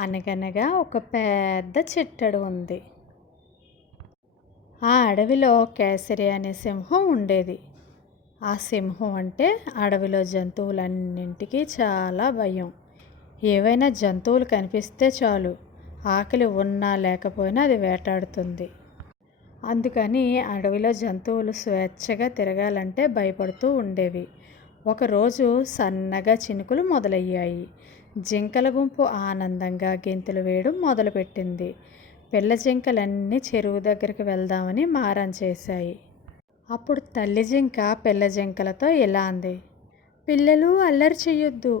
అనగనగా ఒక పెద్ద చిట్టడు ఉంది. ఆ అడవిలో కేసరి అనే సింహం ఉండేది. ఆ సింహం అంటే అడవిలో జంతువులన్నింటికీ చాలా భయం. ఏవైనా జంతువులు కనిపిస్తే చాలు, ఆకలి ఉన్నా లేకపోయినా అది వేటాడుతుంది. అందుకని అడవిలో జంతువులు స్వేచ్ఛగా తిరగాలంటే భయపడుతూ ఉండేవి. ఒకరోజు సన్నగా చినుకులు మొదలయ్యాయి. జింకల గుంపు ఆనందంగా గెంతులు వేయడం మొదలుపెట్టింది. పిల్ల జింకలన్నీ చెరువు దగ్గరికి వెళ్దామని మారం చేశాయి. అప్పుడు తల్లి జింక పిల్ల జింకలతో ఇలా అంది: పిల్లలు అల్లరి చెయ్యొద్దు.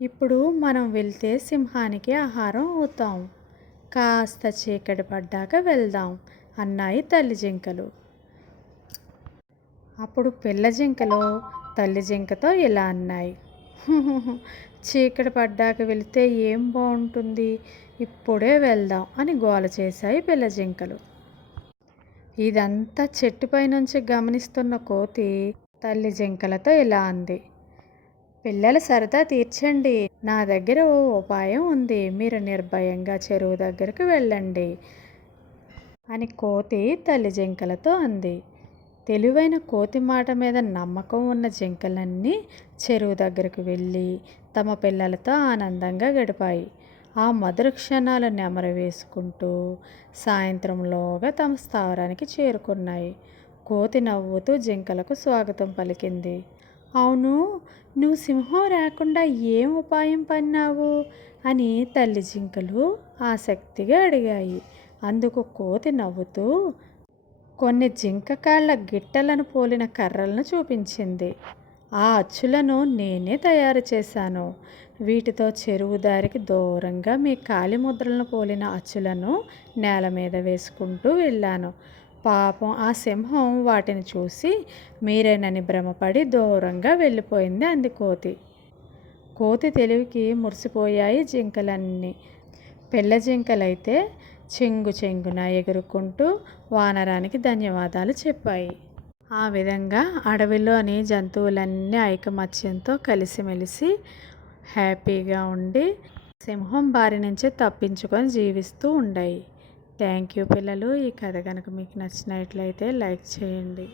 ఇప్పుడు మనం వెళ్తే సింహానికి ఆహారం అవుతాం. కాస్త చీకటి పడ్డాక వెళ్దాం అన్నాయి తల్లి జింకలు. అప్పుడు పిల్ల జింకలు తల్లి జింకతో ఇలా అన్నాయి: చీకటి పడ్డాక వెళితే ఏం బాగుంటుంది, ఇప్పుడే వెళ్దాం అని గోల చేశాయి పిల్ల జింకలు. ఇదంతా చెట్టుపై నుంచి గమనిస్తున్న కోతి తల్లి జింకలతో ఇలా అంది: పిల్లల సరదా తీర్చండి, నా దగ్గర ఓ ఉపాయం ఉంది, మీరు నిర్భయంగా చెరువు దగ్గరకు వెళ్ళండి అని కోతి తల్లి జింకలతో అంది. తెలివైన కోతి మాట మీద నమ్మకం ఉన్న జింకలన్నీ చెరువు దగ్గరకు వెళ్ళి తమ పిల్లలతో ఆనందంగా గడిపాయి. ఆ మధుర క్షణాలు నెమరు వేసుకుంటూ సాయంత్రంలోగా తమ స్థావరానికి చేరుకున్నాయి. కోతి నవ్వుతూ జింకలకు స్వాగతం పలికింది. అవును, నువ్వు సింహం రాకుండా ఏం ఉపాయం పన్నావు అని తల్లి జింకలు ఆసక్తిగా అడిగాయి. అందుకు కోతి నవ్వుతూ కొన్ని జింక కాళ్ళ గిట్టలను పోలిన కర్రలను చూపించింది. ఆ అచ్చులను నేనే తయారు చేశాను. వీటితో చెరువు దారికి దూరంగా మీ కాలి ముద్రలను పోలిన అచ్చులను నేల మీద వేసుకుంటూ వెళ్ళాను. పాపం ఆ సింహం వాటిని చూసి మీరేనని భ్రమపడి దూరంగా వెళ్ళిపోయింది అంది కోతి. కోతి తెలివికి మురిసిపోయాయి జింకలన్నీ. పిల్ల జింకలైతే చెంగు చెంగున ఎగురుకుంటూ వానరానికి ధన్యవాదాలు చెప్పాయి. ఆ విధంగా అడవిలోని జంతువులన్నీ ఐకమత్యంతో కలిసిమెలిసి హ్యాపీగా ఉండి సింహం బారి నుంచి తప్పించుకొని జీవిస్తూ ఉండాయి. థ్యాంక్ యూ పిల్లలు. ఈ కథ కనుక మీకు నచ్చినట్లయితే లైక్ చేయండి.